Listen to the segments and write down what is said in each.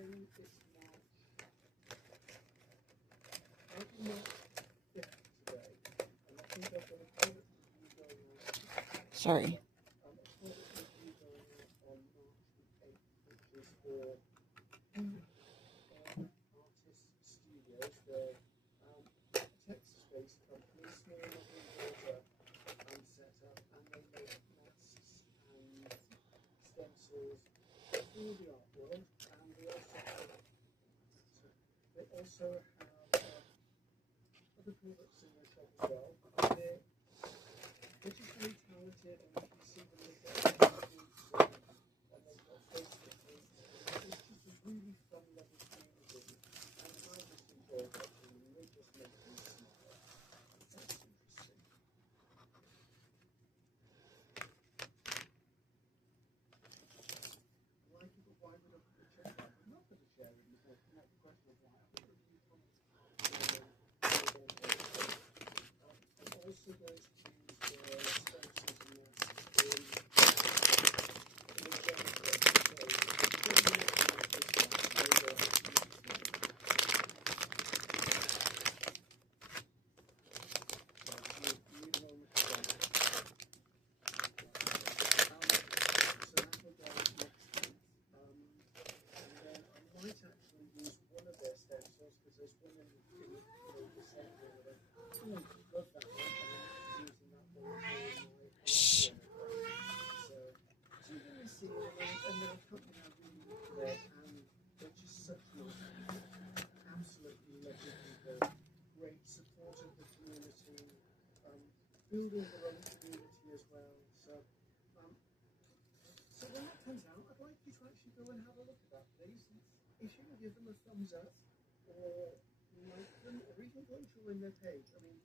saying it's March 5th today, and I think I've got a product review going on. Sorry. A product review going on March the 8th, which is for Artist Studios. They're a Texas-based company, small mother and daughter set up, and they make masks and stencils for the art world, and they also have other products in their shop as well. They're just very talented, and you can see them, they've got groups and they've got Facebook groups. It's just a really fun level community, and I just enjoy watching them. They just make me smile. That's interesting. Like it, but why would I put a check out? I'm not going to share it before the next question of why. I'm also going to use the stencils and masks in the building their own community as well. So when that comes out, I'd like you to actually go and have a look at that, please. If you can give them a thumbs up, or like them, or even go and join their page. I mean,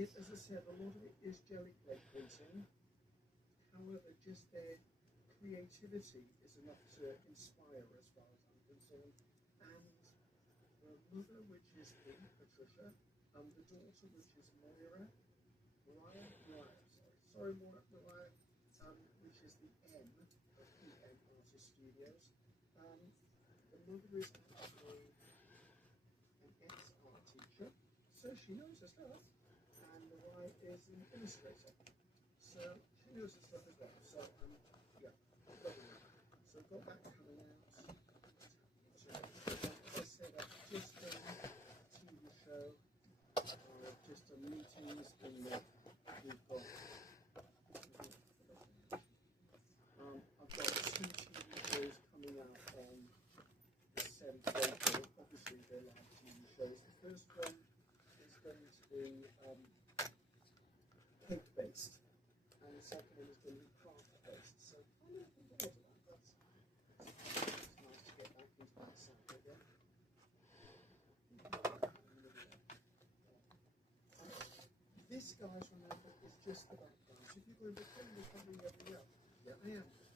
as I said, a lot of it is jelly plate printing. However, just their creativity is enough to inspire as far as I'm concerned. And the mother, which is Patricia, the daughter, which is Mariah, which is the M of PM Artist Studios. The mother is actually an ex-art teacher, so she knows her stuff, and the wife is an illustrator, so she knows her stuff as well. So yeah, lovely. So I've got that coming out. So, as I said, I've just done a TV show, just done meetings in the we've got, I've got 2 TV shows coming out on the 7th of April. Obviously, they're live TV shows. The first one is going to be cake-based, and the second one is going to be craft-based. So I'm looking forward to that. It's nice to get back into that cycle again. This, guys, remember, is just the background. So if you go into the you're probably everything else. Yeah, I am. So,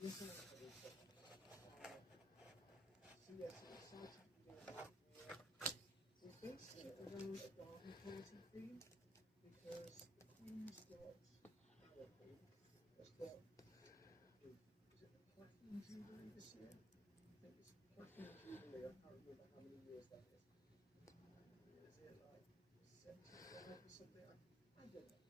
yes, I have a little bit. So, yes, I'm excited to be doing that here. We're based it around a garden party theme, because the Queen's got, our Queen, has got, is it the Platinum Jubilee this year? I think it's Platinum Jubilee. I can't remember how many years that is. Is it like 75 or something? I don't know.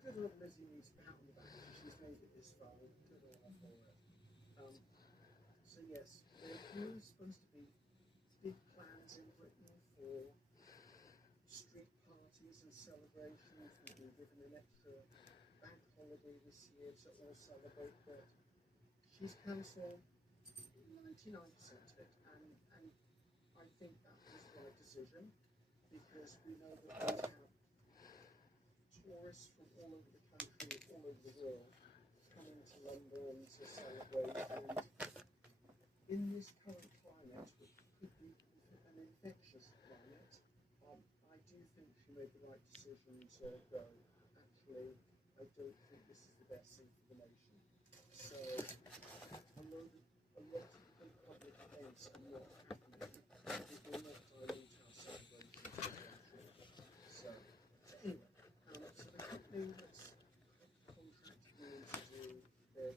Good old Lizzie needs a pat on the back. She's made it this far. Good on her for it. So yes, there is supposed to be big plans in Britain for street parties and celebrations. We've been given an extra bank holiday this year to all celebrate, but she's cancelled 99% of it, and I think that was the right decision, because we know that we have tourists from all over the country, all over the world, coming to London to celebrate, and in this current climate, which could be an infectious climate, I do think she made the right decision to go. Actually, I don't think this is the best thing for the nation. So, a lot of the public events are not happening. It will not dilute our celebrations. So anyway, so the company that's contracted me to do their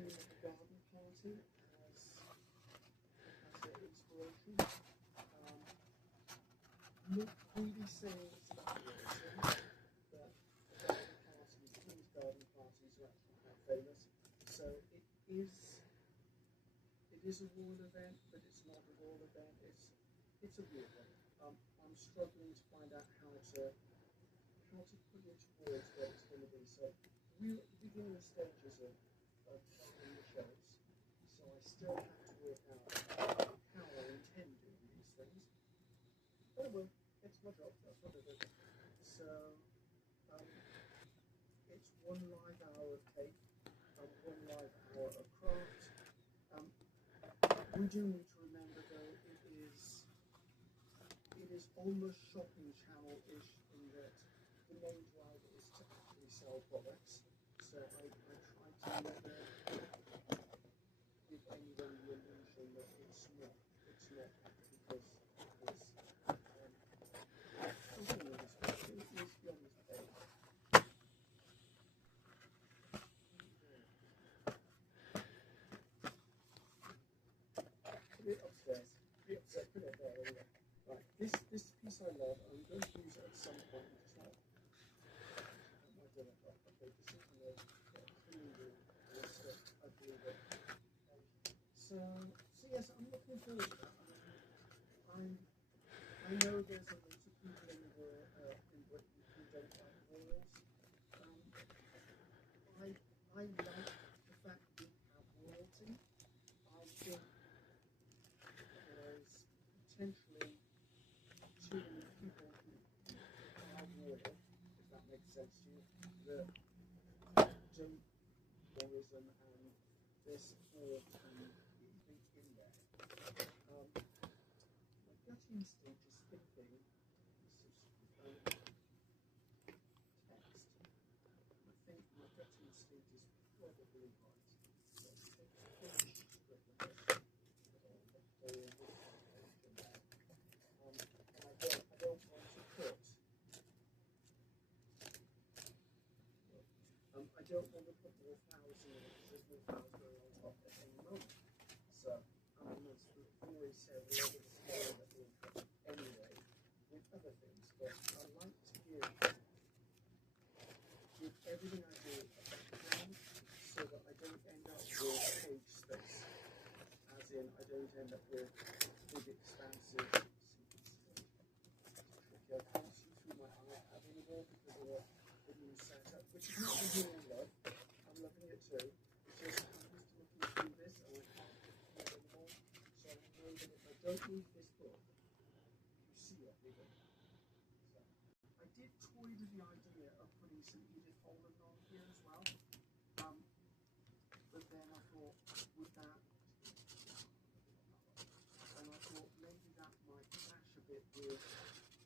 theme of the garden planting as an inspiration. Not really saying it's about that garden parties, these garden parties are actually quite famous. So it is a rural event, but it's not a rural event. It's a weird one. I'm struggling to find out how to put it towards what it's going to be. So we're at the beginning stages of planning the shows. So I still have to work out how I intend doing these things. But well, it's my job. That's what it is. So it's 1 live hour of cake, 1 live hour of craft. We do need to remember though it is almost shopping channel-ish in that the main drive is to actually sell products. So I try to never give anyone the illusion that it's not because something in this way. It is beyond this page. Put it upstairs. Put it there anyway. Right, this piece I love, I'm going to use it at some point. It's not. Okay, this is the clean this I believe it. So yes, I'm looking forward to that. I know there's a lot of people in Britain who don't like walls. I like the fact that we have royalty. I think there's potentially too many people who are royal, if that makes sense to you, that don't tourism and this all can be in there. My gut instinct is thinking text. I think my gut instinct is probably right. So I think finish script of this. I don't want to put. I don't want to put more flowers in it because there's more flowers going on top at any moment. So, as we've always said, we're able to scale that interest anyway with other things. But I like to give everything I do a background so that I don't end up with page space. As in, I don't end up with big, expansive. I can't see through my iPad anymore because of the new setup, which is not really all love. I'm loving it too. It's just I'm used to looking through this and I can't look through it anymore. So I know that if I don't need this book, you see everything. So I did toy with the idea of putting some Edith Holland on here as well. But then I thought, would that? And I thought maybe that might clash a bit with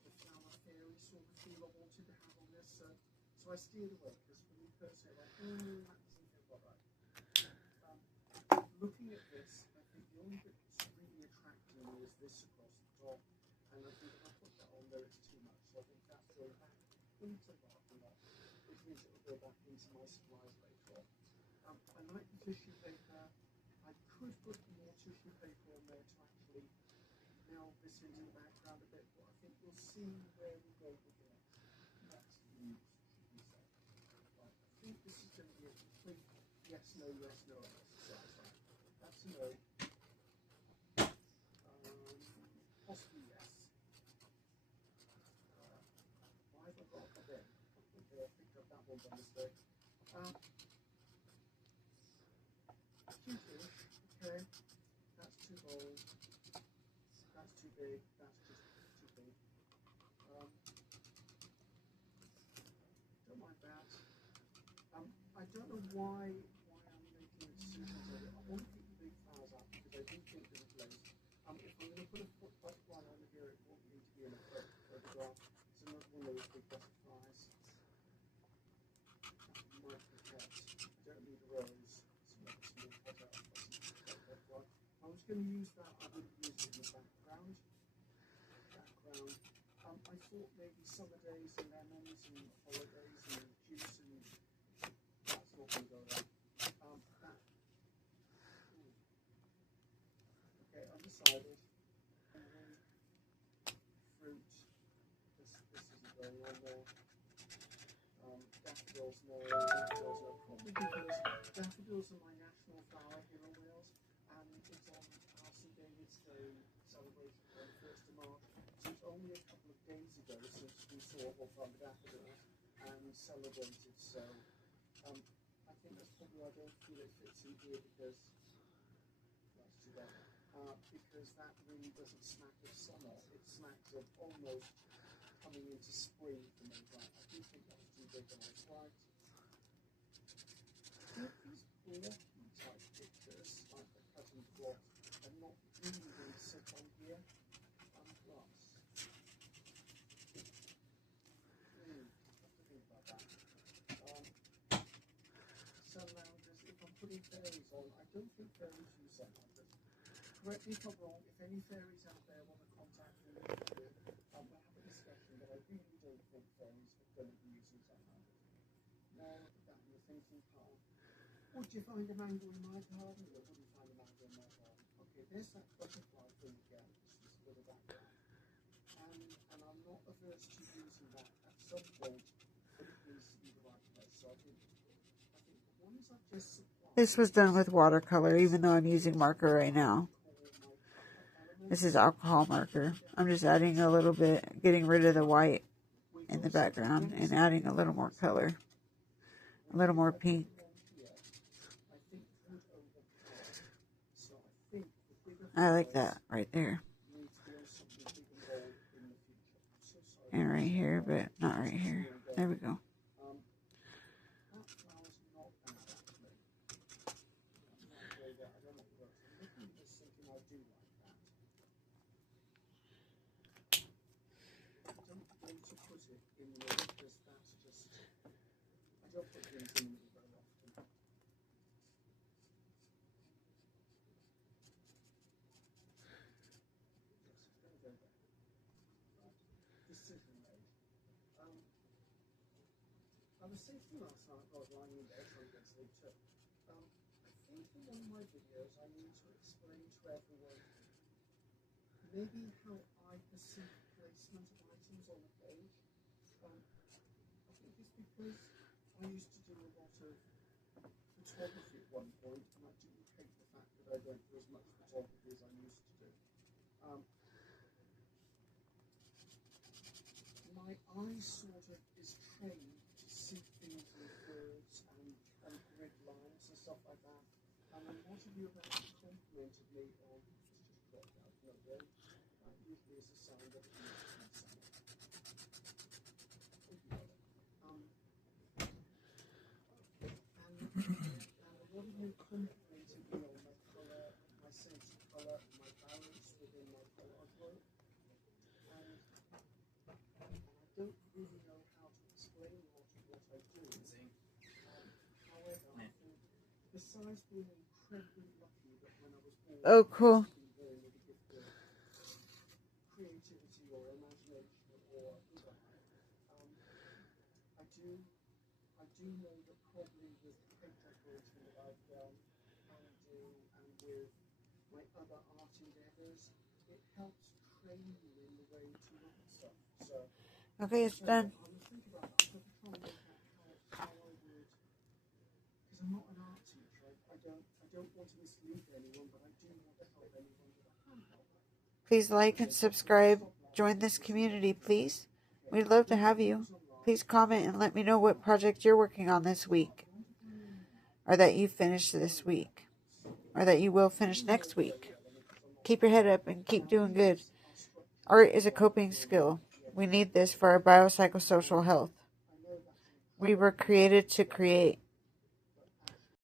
the flower fairy sort of feel I wanted to have on this. So I steered away because for me personally, that doesn't feel quite right. Looking at this, I think the only bit that's really attracting me is this across the top. And I think if I put that on there, it's too much. So I think that's going back into the bottom there, which means it will go back into my supplies later on. I like the tissue paper. I could put more tissue paper on there to actually meld this into the background a bit, but I think we'll see where we go with the next use, should we say. Right, I think this is going to be a complete yes, no exercise. Right? That's a no. Possibly yes. Why have I got a bit? Okay, I picked up that one by mistake. Cute-ish, okay. That's too bold. That's too big. That's just too big. Don't mind that. I don't know why I'm making a decision on it. I want to keep the big flowers up because I do think there's a place. If I'm going to put a butterfly on here, it won't need to be in a photograph. It's another one of those big butterflies. That might be kept. I don't need a rose. I'm just going to use that. I wouldn't use it in the background. I thought maybe summer days and lemons and holidays and juice and that's not going to go there. decided fruit. This isn't going on there. Daffodils, no. Probably because daffodils are my national flower here in Wales, and it's on our St David's Day celebration on the 1st of March. So it's only a couple of days ago since we saw what on the daffodils and celebrated. So I think that's probably why I don't feel it fits in here, because that's too bad. Because that really doesn't smack of summer. It smacks of almost coming into spring for me. But I do think that's too big on its right. These blocky type pictures, like the cut and block, are not really going to sit on here. Plus, have to think about that. Sun loungers, if I'm putting fairies on, I don't think fairies use sun loungers. Correct me if I'm wrong, if any fairies out there want to contact me, we'll have a discussion, but I really don't think fairies are going to be using sun loungers. Now look at that in the thinking pile. Would you find a mango in my garden? Or wouldn't you find a mango in my garden? Okay, there's that butterfly thing again, just a bit of background. And I'm not averse to using that at some point, but it needs to be the right place. So I think the ones I've just supplied. This was done with watercolor, even though I'm using marker right now. This is alcohol marker. I'm just adding a little bit, getting rid of the white in the background and adding a little more color, a little more pink. I like that right there. And right here, but not right here. There we go. I was thinking last night while I was lying in bed trying to get sleep too. I think in one of my videos I need to explain to everyone maybe how I perceive placement of items on the page. I think it's because I used to do a lot of photography at one point, and I didn't hate the fact that I don't do as much photography as I used to do. My eye sort of is trained to see things in birds and grid lines and stuff like that. And a lot of you have actually complimented me on, it's just dropped out, no way. That usually is a sign that it needs to be summer. And a lot of you complimented me on my colour, my sense of colour, my balance within my colour artwork. And I don't really know how to explain a lot of what I do. However, I think besides being incredibly lucky that when I was born, oh, cool, creativity or imagination or I do know that probably with the paint decorating that I've done and do, and with my other art endeavours, it helps train you in the way to look at stuff. So, okay, it's done. I was thinking about that. I was trying to work out how I would, because I'm not an art teacher. I don't want to mislead anyone, but I do want to help anyone that I can help. Please like and subscribe. Join this community, please. We'd love to have you. Please comment and let me know what project you're working on this week, or that you finished this week, or that you will finish next week. Keep your head up and keep doing good. Art is a coping skill. We need this for our biopsychosocial health. We were created to create.